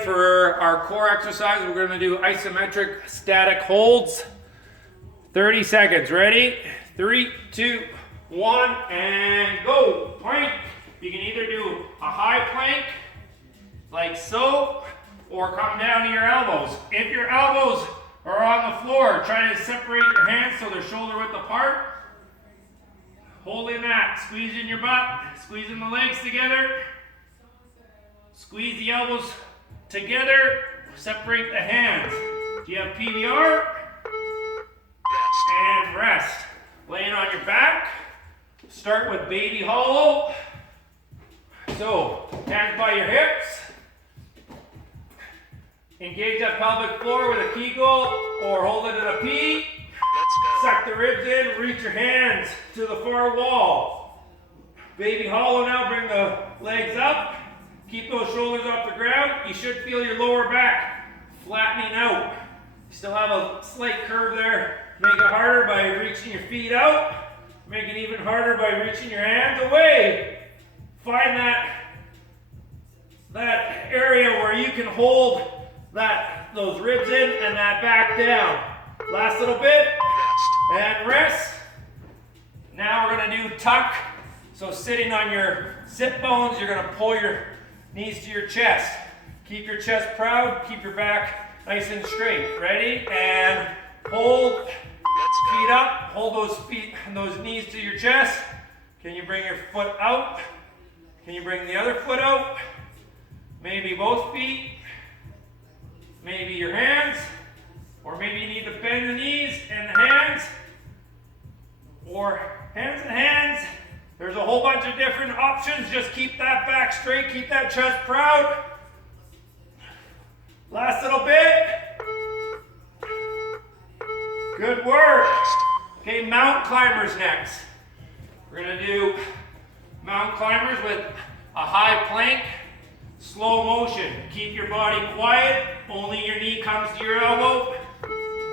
For our core exercise, we're going to do isometric static holds. 30 seconds. Ready? 3, 2, 1, and go. Plank. You can either do a high plank, like so, or come down to your elbows. If your elbows are on the floor, try to separate your hands so they're shoulder width apart. Holding that. Squeezing your butt. Squeezing the legs together. Squeeze the elbows together, separate the hands. Do you have PBR? And rest. Laying on your back. Start with baby hollow. So, hands by your hips. Engage that pelvic floor with a Kegel or hold it in a P. Suck the ribs in, reach your hands to the far wall. Baby hollow now, bring the legs up. Keep those shoulders off the ground. You should feel your lower back flattening out. You still have a slight curve there. Make it harder by reaching your feet out. Make it even harder by reaching your hands away. Find that area where you can hold those ribs in and that back down. Last little bit. And rest. Now we're going to do tuck. So sitting on your sit bones, you're going to pull your knees to your chest. Keep your chest proud. Keep your back nice and straight. Ready? And hold. Feet up. Hold those feet and those knees to your chest. Can you bring your foot out? Can you bring the other foot out? Maybe both feet. Maybe your hands. Or maybe you need to bend the knees and the hands. Or hands and hands. There's a whole bunch of different options. Just keep that back straight. Keep that chest proud. Last little bit. Good work. Okay, mountain climbers next. We're going to do mountain climbers with a high plank, slow motion. Keep your body quiet. Only your knee comes to your elbow.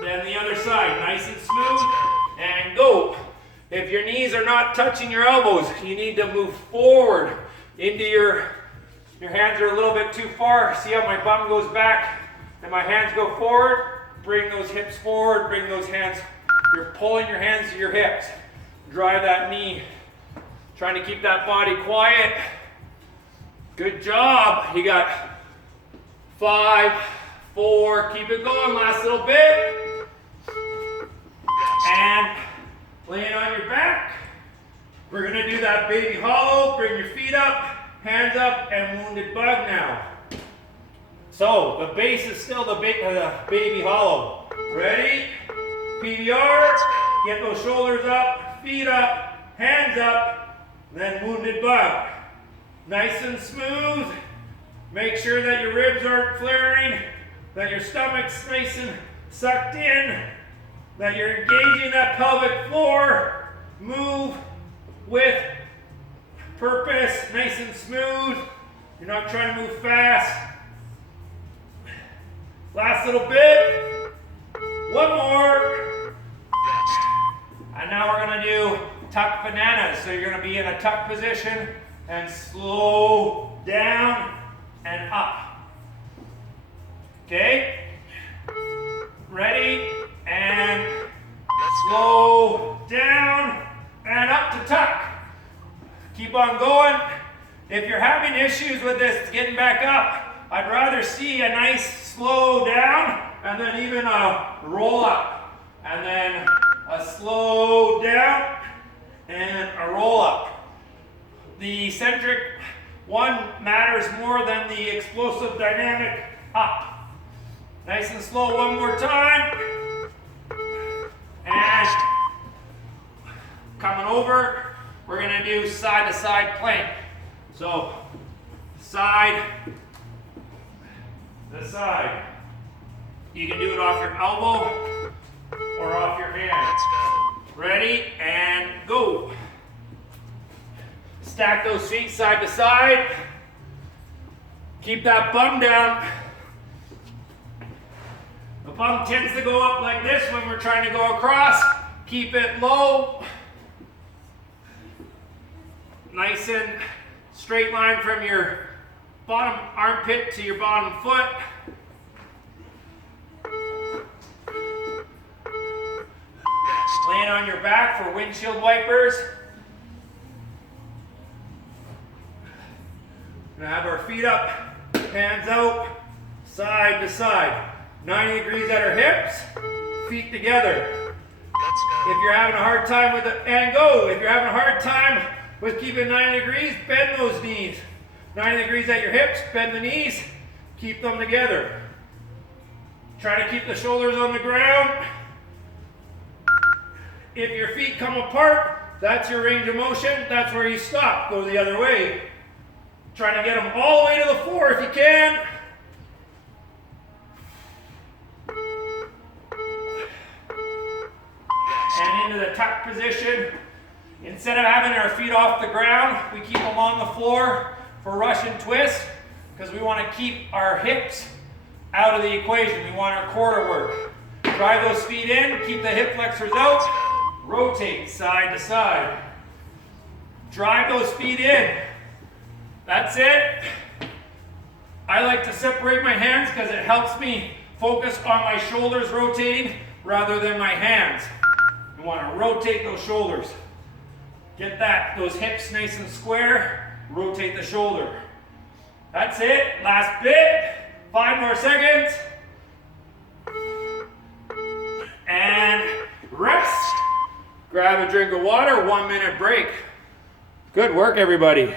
Then the other side. Nice and smooth. And go. If your knees are not touching your elbows, you need to move forward into your hands are a little bit too far. See how my bum goes back and my hands go forward? Bring those hips forward, bring those hands. You're pulling your hands to your hips. Drive that knee. Trying to keep that body quiet. Good job. You got 5, 4, keep it going. Last little bit. And laying on your back, we're going to do that baby hollow. Bring your feet up, hands up, and wounded bug now. So the base is still the baby hollow. Ready? PBR. Get those shoulders up, feet up, hands up, then wounded bug. Nice and smooth. Make sure that your ribs aren't flaring, that your stomach's nice and sucked in, that you're engaging that pelvic floor. Move with purpose, nice and smooth. You're not trying to move fast. Last little bit. One more. And now we're going to do tuck bananas. So you're going to be in a tuck position and slow down and up. Okay? Ready? And slow down and up to tuck. Keep on going. If you're having issues with this getting back up, I'd rather see a nice slow down and then even a roll up. And then a slow down and a roll up. The eccentric one matters more than the explosive dynamic up. Nice and slow one more time. And coming over, we're going to do side-to-side plank. So, side to side. You can do it off your elbow or off your hand. Ready? And go. Stack those feet side to side. Keep that bum down. The bum tends to go up like this when we're trying to go across. Keep it low. Nice and straight line from your bottom armpit to your bottom foot. Laying on your back for windshield wipers. We're gonna have our feet up, hands out, side to side. 90 degrees at our hips, feet together. If you're having a hard time with it, and go. If you're having a hard time with keeping 90 degrees, bend those knees. 90 degrees at your hips, bend the knees, keep them together. Try to keep the shoulders on the ground. If your feet come apart, that's your range of motion. That's where you stop. Go the other way. Trying to get them all the way to the floor if you can. And into the tuck position. Instead of having our feet off the ground, we keep them on the floor for Russian twist because we want to keep our hips out of the equation. We want our core to work. Drive those feet in, keep the hip flexors out, rotate side to side. Drive those feet in. That's it. I like to separate my hands because it helps me focus on my shoulders rotating rather than my hands. You want to rotate those shoulders. Get those hips nice and square. Rotate the shoulder. That's it. Last bit. 5 more seconds. And rest. Grab a drink of water. 1 minute break. Good work, everybody.